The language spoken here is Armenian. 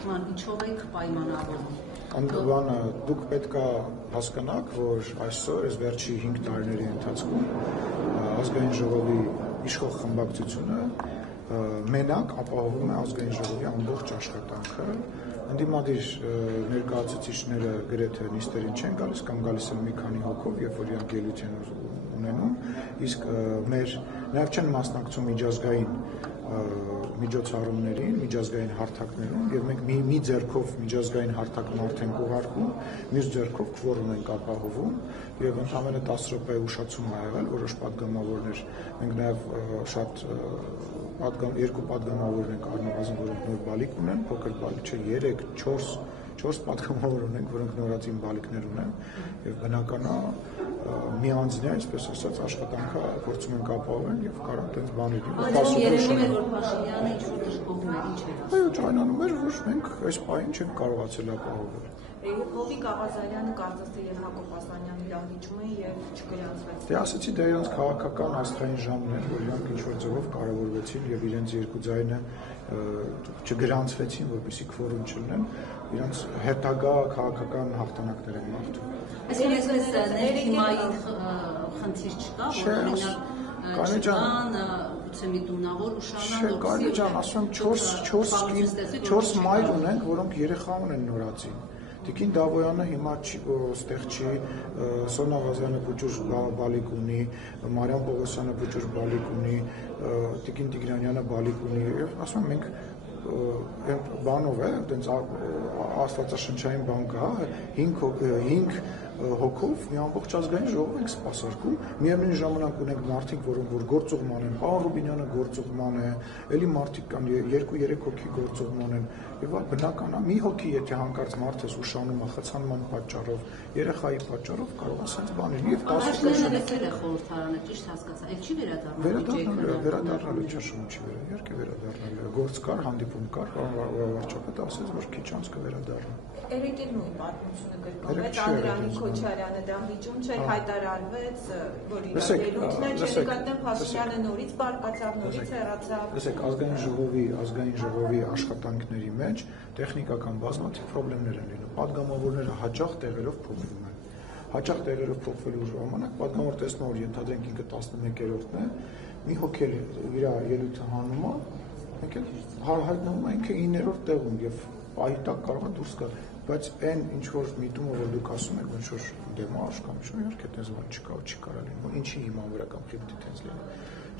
կառավարման ինչով եք պայմանավորում։ Անդրուանը դուք պետք է հասկանաք, որ այսօր այս վերջի 5 տարիների ընթացքում ազգային ժողովի իշխող խմբակցությունը մենակ ապահովում է ազգային ժողովի ամբողջ աշխատանքը, ընդդիմադիր ներկայացուցիչները գրեթե նիստերին չեն գալիս կամ գալիս են մի քանի հոգով, երբ որ իրանք ելույթ են ունենում, իսկ նաև չեն մասնակցում միջազգային միջոցառումներին, միջազգային հարթակներում, եւ մենք մի ձեռքով միջազգային հարթակն արդեն կուղարկում, մյուս ձեռքով քվորում ենք ապահովում, եւ ընդամենը 10 րոպե ուշացում ա եղել որոշ պատգամավորներ, մենք նաեւ շատ երկու պատգամավոր ենք առնվազն, որոնք նոր բալիկ ունեն, փոքր բալիկ չէ, 3-4 պատգամավոր ունենք, որոնք նորածին բալիկներ ունեն, եւ բնական է մի անձնի, այսպես ասած, աշխատանքը փորձում ենք ապահովել եւ կարող այդպես բաներ երևում է, որ Փաշինյանը ինչ-որ դժգոհում է, ինչ էր ասում։ Այո, ճանանում էր, որ մենք այս պահին չենք կարողացել ապահովել։ Հովիկ Աղազարյանը կարծես թե Հակոբ Ասլանյանի դահլիճում է եւ չգրանցվեց։ Դե ասեցի, դա իրենց քաղաքական աստղային ժամն էր, որ իրանք ինչ-որ ձևով կարևորվեցին եւ իրենց երկու ձայնը չգրանցվեցին, որպեսզի քվորում չլինեն, իրենց հետագա քաղաքական հաղթանակներ են մաղթում։ Այսպես ներդիմային խնդիր չկա, որ գուցե մի տունավոր ուշանան, Կարմիր ջան, ասում եմ 4 մայր ունենք, որոնք երեխա ունեն նորածին։ Տիկին Դավոյանը հիմա ստեղ չի, Սոնա Վազյանը փոքր բալիկ ունի, Մարիամ Պողոսյանը փոքր բալիկ ունի, Տիկին Տիգրանյանը բալիկ ունի, եւ ասում եմ մենք բանով է, այդպես աստվածաշնչային բան կա, 5 հոգով մի ամբողջ ազգային ժողով ենք սպասարկում, միևնույն ժամանակ ունենք մարդիկ, որ գործուղման են, պարոն Ռուբինյանը գործուղման է, էլի մարդիկ կան 2-3 հոգի գործուղման են, եւ բնական է, մի հոգի եթե հանկարծ մարդ ես ուշանում է խցանման պատճառով, երեխայի պատճառով կարող է sense բաներ, եւ 10 լքել է խորհրդարանը, ճիշտ հասկացա, այդ չի վերադառնալու ճաշում չի իհարկե վերադառնալու, գործ կար, հանդիպում կար, վարչապետը ասեց, որ քիչ անց կվերադառնա։ Երեկ էլ նույն պատմությունը գրկվեց, Անդրանիկ Քոչարյանը դահլիճում չէր, հայտարարվեց, որ իր ելույթն է, չնկատեմ Փաշինյանը նորից բարկացավ, նորից հեռացավ։ Լսեք, ազգային ժողովի աշխատանքների մեջ տեխնիկական բազմաթիվ խնդիրներ են լինում։ Պատգամավորները հաճախ տեղերով փոխվում են։ Հաճախ տեղերով փոխվելու ժամանակ պատգամավոր տեսնում որ ենթադրենք ինքը 11-րդն է, մի հոգի իր ելույթը հանում է, մեկ էլ հայտնվում է ինքը 9-րդ տեղում եւ պահիտակ կարող է դուրս գալ, բայց այն ինչ որ միտումը որ դուք ասում եք ոնց որ դեմարշ կամ ինչ իհարկե այդպես բան չկա ու չի կարա լինի, ինչի հիման վրա կամ խիղճի տենց լինի։